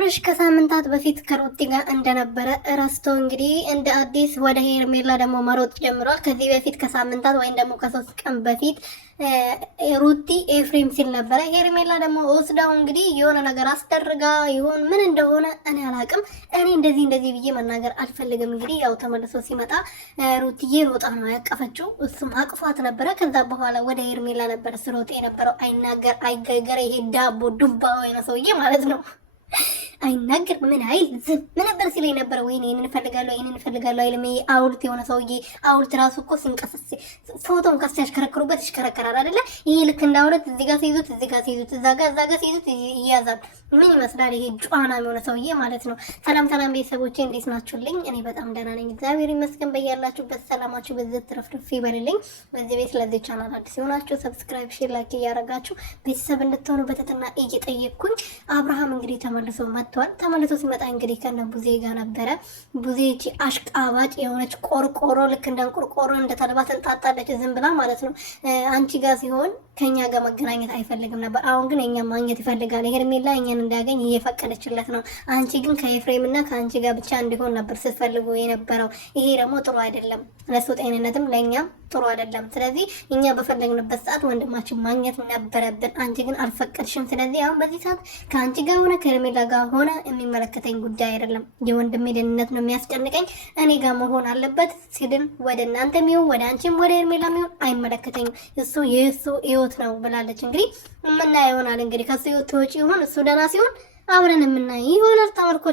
አብርሽ ከሳምንታት በፊት ከሩቲ ጋር እንደነበረ ረስቶ እንግዲህ እንደ አዲስ ወደ ሄርሜላ ደግሞ መሮጥ ጀምሯል። ከዚህ በፊት ከሳምንታት ወይም ደግሞ ከ3 ቀን በፊት ሩቲ ኤፍሬም ሲል ነበረ። ሄርሜላ ደግሞ ወስዳው እንግዲህ የሆነ ነገር አስደርጋ ይሆን ምን እንደሆነ እኔ አላቅም። እኔ እንደዚህ ብዬ መናገር አልፈልግም። እንግዲህ ያው ተመልሶ ሲመጣ ሩቲዬ ሮጣ ነው ያቀፈችው። እሱም አቅፏት ነበረ። ከዛ በኋላ ወደ ሄርሜላ ነበር ስሮጥ የነበረው። አይናገር አይገገር ይሄ ዳቦ ዱባ ወይ ነው ሰውዬ ማለት ነው። አይናገር ምን አይል ዝም ምን ነበር ሲለኝ ነበር። ወይኔ ይሄንን እፈልጋለሁ አይልም። ይሄ አውልት የሆነ ሰውዬ አውልት ራሱ እኮ ሲንቀሳቀስ ፎቶን ካስያሽከረክሩበት ይሽከረከራል አይደለ? ይሄ ልክ እንዳውለት እዚህ ጋር ሲይዙት እዛ ጋር ሲይዙት ይያዛል። ምን ይመስላል ይሄ ጫና የሆነ ሰውዬ ማለት ነው። ሰላም ቤተሰቦቼ እንዴት ናችሁልኝ? እኔ በጣም ደህና ነኝ እግዚአብሔር ይመስገን። በያላችሁበት ሰላማችሁ በዘት ትረፍርፍ ይበልልኝ። በዚህ ቤት ለዚህ ቻናል አዲስ ሆናችሁ ሰብስክራይብ፣ ሼር፣ ላይክ እያደረጋችሁ ቤተሰብ እንድትሆኑ በተጠና እየጠየቅኩኝ አብርሃም እንግዲህ ተመልሶ ተመልሶ ሲመጣ እንግዲህ ከነ ቡዜ ጋር ነበረ። ቡዜ እቺ አሽቃባጭ የሆነች ቆርቆሮ ልክ እንደ ቆርቆሮ እንደ ተልባ ተንጣጣለች ዝም ብላ ማለት ነው። አንቺ ጋር ሲሆን ከኛ ጋር መገናኘት አይፈልግም ነበር። አሁን ግን እኛ ማግኘት ይፈልጋል። ሄርሜላ እኛን እንዳያገኝ እየፈቀደችለት ነው። አንቺ ግን ከኤፍሬም እና ከአንቺ ጋር ብቻ እንዲሆን ነበር ስትፈልጉ የነበረው። ይሄ ደግሞ ጥሩ አይደለም፣ ለሱ ጤንነትም ለእኛም ጥሩ አይደለም። ስለዚህ እኛ በፈለግንበት ሰዓት ወንድማችን ማግኘት ነበረብን። አንቺ ግን አልፈቀድሽም። ስለዚህ አሁን በዚህ ሰዓት ከአንቺ ጋር ሆነ ከሄርሜላ ጋር ሆነ የሚመለከተኝ ጉዳይ አይደለም። የወንድሜ ደህንነት ነው የሚያስጨንቀኝ። እኔ ጋር መሆን አለበት ሲድን ወደ እናንተም ይሁን ወደ አንቺም ወደ ሄርሜላም ይሁን አይመለከተኝም። እሱ የእሱ ህይወት ነው ብላለች። እንግዲህ የምናየው ይሆናል። እንግዲህ ከሱ ህይወት ተወጪ ይሁን እሱ ደህና ሲሆን አብረን የምናየው ይሆናል። ተመልኮ